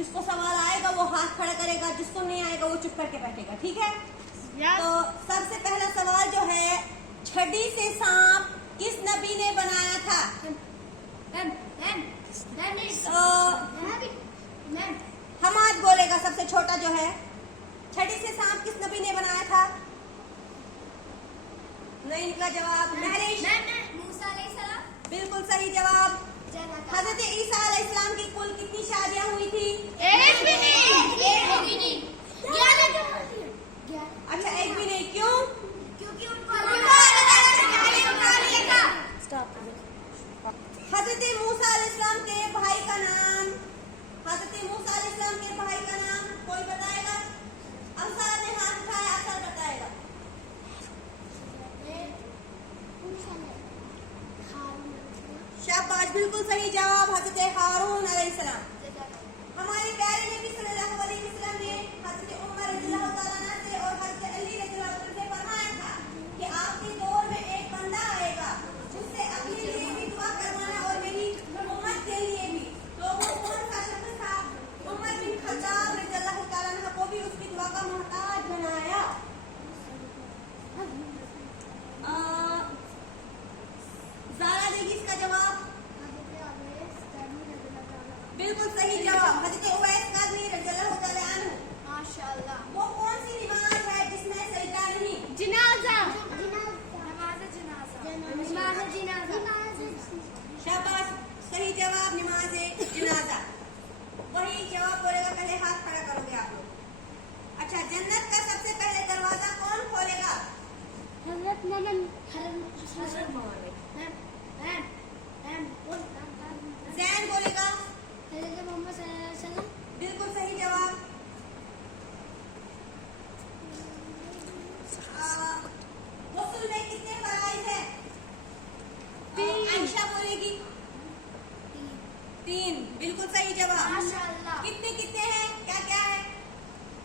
जिसको सवाल आएगा वो हाथ खड़ा करेगा, जिसको नहीं आएगा वो चुप करके बैठेगा, ठीक है? तो सबसे पहला सवाल जो है, छड़ी से सांप किस नबी ने बनाया था? हमाद बोलेगा सबसे छोटा जो है, छड़ी से सांप किस नबी ने बनाया था? नहीं निकला जवाब। महरिश? मूसा अलैहिस्सलाम। बिल्कुल सही जवाब। हजरत ईसा अलैहिस्सलाम की कुल कितनी शादियां हुई थी? एक भी नहीं। 11। अच्छा, एक भी नहीं, क्यों? क्योंकि उनको उठा लिया था। हजरत मूसा अलैहिस्सलाम के भाई का नाम, हजरत मूसा अलैहिस्सलाम के भाई का नाम कोई बताएगा? अमसार ने हाथ उठाया, अमसार बताएगा। शाबाश, बिल्कुल सही जवाब, हजरत हारून अलैहिस्सलाम। हमारे प्यारे नबी सल्लल्लाहु अलैहि वसल्लम ने हजरत उमर रज़ियल्लाहु ताला अन्हा से और हजरत अली रज़ियल्लाहु ताला से फरमाया था कि आपके दौर में एक बंदा आएगा, उससे अपने लिए भी दुआ करवाना और मेरी उम्मत के लिए भी। तो वो कौन सा शख्स था? उमर बिन खत्ताब रज़ियल्लाहु ताला अन्हु को भी उसकी दुआ का मोहताज बनाया। ज़ारा देगी इसका जवाब। बिल्कुल सही जवाब, हजरत उवैस काज़ी रज़ियल्लाहु ताला अन्हु। माशाअल्लाह। वो कौन सी नमाज है जिसमें सजदा नहीं? जनाजा। शाबाश, सही जवाब, नमाज जनाजा। वही जवाब बोलेगा, पहले हाथ खड़ा करोगे आप लोग। अच्छा, जन्नत का सबसे पहले दरवाजा कौन खोलेगा? हज़रत मोहम्मद। जैन बोलेगा। हज़रत मोहम्मद सल्लल्लाहु अलैहि वसल्लम। बिल्कुल सही जवाब। गुस्ल में कितने फराइज है? आयशा बोलेगी 3। बिल्कुल सही जवाब। माशाअल्लाह। कितने कितने हैं, क्या क्या है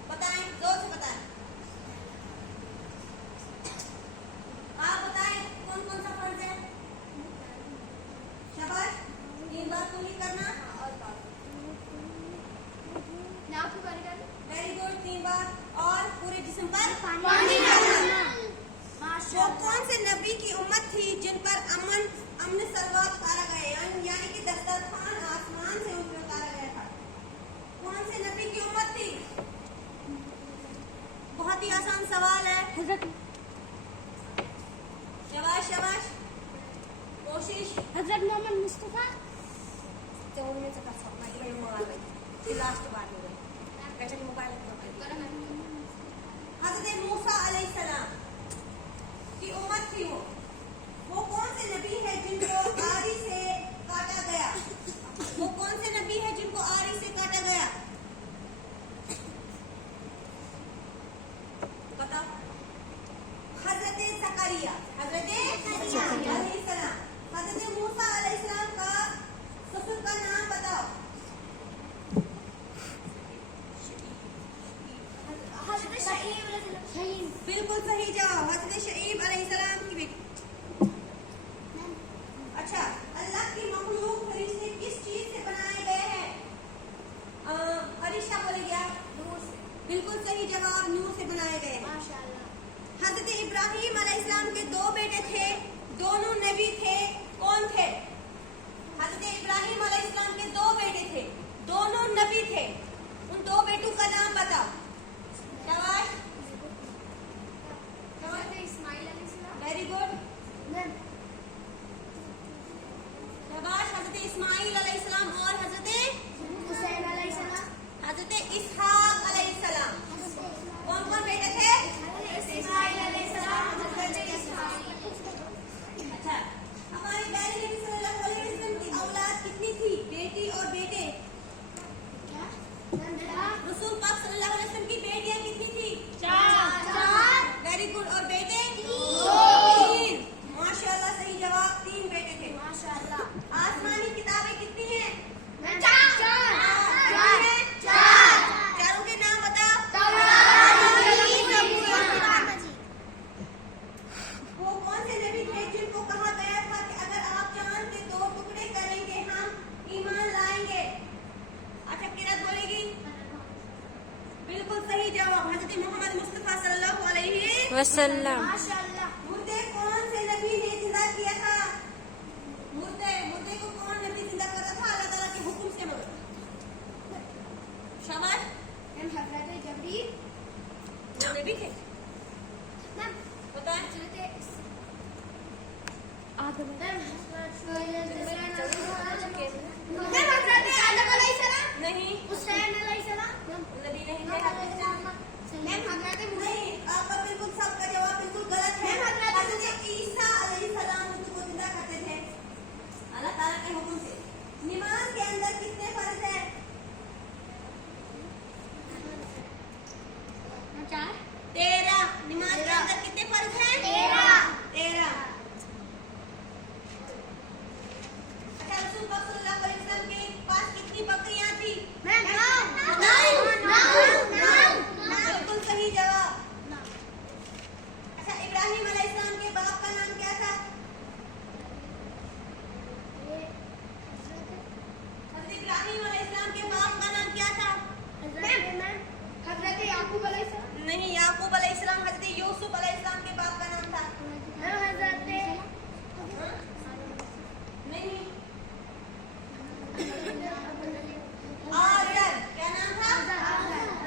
बताएं, जोर से बताएं। आप बताएं कौन कौन सा फर्ज है? शाबाश, 3 बार पूरी करना। वेरी गुड, 3 बार। और पूरे जिस्म पर पानी डालना। वो कौन से नबी की उम्मत थी जिन पर अमन सलवात उतारा गया, यानी कि दस्तरखान आसमान से उन पर उतारा गया था? कौन से नबी की उम्मत थी? बहुत ही आसान सवाल है। शाबाश शाबाश, कोशिश। हज़रत मोहम्मद मुस्तफा। लास्ट बात हो गई। हजरत मूसा अलैहिस्सलाम की उम्मत थी वो कौन से नबी है जिनको आरी से काटा गया? वो कौन से नबी है जिनको आरी से काटा गया? बताओ। हजरत ज़करिया। अलैहिस्सलाम। हजरत मूसा अलैहिस्सलाम का ससुर का नाम बताओ। बिल्कुल सही जवाब, हजरत शईब अलैहिस्सलाम की बेटी। अच्छा, अल्लाह की मखलूक फरिश्ते किस चीज से बनाए गए हैं? फरिश्ता बोले क्या? नूर से। बिल्कुल सही जवाब, नूर से बनाए गए हैं। माशाअल्लाह। हजरत इब्राहीम अलैहिस्सलाम के 2 बेटे थे, दोनों नबी थे, कौन थे? हजरत इब्राहीम अलैहिस्सलाम के 2 बेटे थे, दोनों नबी थे, उन 2 बेटों का नाम बताओ। शाबाश, वेरी गुड, शाबाश। हजरत इस्माइल अलैहिस्सलाम और हुसैन अलैहिस्सलाम। हजरत इसहाक अलैहिस्सलाम। कौन कौन बेटे थे? इस्माइल अलैहिस्सलाम। अच्छा, हमारे प्यारे नबी सल्लल्लाहु अलैहि वसल्लम की औलाद कितनी थी, बेटी और बेटे? रसूल पाक सल्लल्लाहु अलैहि वसल्लम की बेटियां कितनी थी? 4। Very good. और बेटे? 3। माशाल्लाह, सही जवाब, 3 बेटे थे। माशाअल्लाह। आसमानी किताबें कितनी हैं? 4। चारों के नाम बताओ। वो कौन से नबी थे जिनको कहा गया था कि अगर आप वसल्लम। माशाअल्लाह। मुर्दे कौन से नबी ने जिंदा किया था? मुर्दे को कौन नबी जिंदा कर रहा था? अल्लाह ताला के हुक्म से मगर। शाबाश। मैम हजरत जबरील। वो नबी थे? मैम बताएं। आदम। मैम मैम हजरत आदम अलैहिस्सलाम। नहीं, हुसैन अलैहिस्सलाम। नबी नहीं थे। मैम हजरत नहीं, आपका बिल्कुल सबका जवाब बिल्कुल गलत है। हज़रत ईसा अलैहिस्सलाम उनको जिंदा करते थे अल्लाह ताला के हुक्म से। नमाज के अंदर कितने फर्ज है? 13। नमाज के अंदर कितने फर्ज हैं? 13। अच्छा, रसूल पाक सल्लल्लाहु अलैहि वसल्लम के पास कितनी बकरियां थी? बिल्कुल सही जवाब। अच्छा, इब्राहिम अलैहिस्सलाम के बाप का नाम क्या था? हज़रत इब्राहिम अलैहिस्सलाम के बाप का नाम क्या था? हजरत याकूब अलैहिस्सलाम। नहीं, याकूब अलैहिस्सलाम। हज़रत यूसुफ अलैहिस्सलाम के बाप का नाम था? नहीं। आदम। क्या नाम था?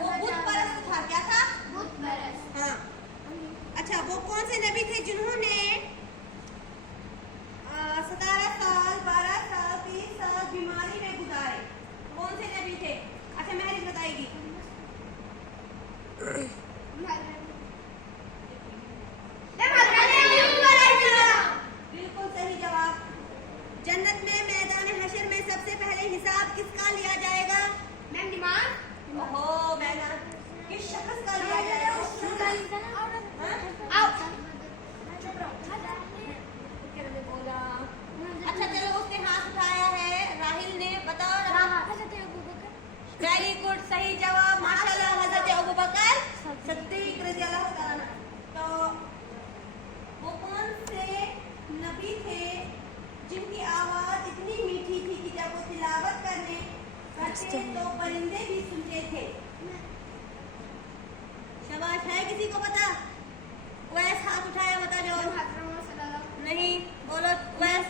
वो बुत परस्त था। क्या था? हाँ। अच्छा, वो कौन से नबी थे जिन्होंने 17 साल, 12 साल, 30 साल बीमारी में गुजारे? कौन से नबी थे? अच्छा, महरिज बताएगी। बिल्कुल सही जवाब। जन्नत में मैदान हशर में सबसे पहले हिसाब किसका लिया जाएगा? ओहो, मैदान किस शख्स का लिया जाएगा? अच्छा, चलो, उसने हाथ उठाया है, राहिल ने। बताओ। वेरी गुड, सही जवाब। माशाल्लाह, हज़रत अबू बकर सिद्दीक रज़ी अल्लाह तआला अन्हु। तो वो कौन से नबी थे जिनकी आवाज इतनी मीठी थी कि जब वो तिलावत करते तो परिंदे भी सुनते थे? शाबाश। है किसी को पता? वैस हाथ उठाया, बता जाओ। नहीं, बोलो वैस।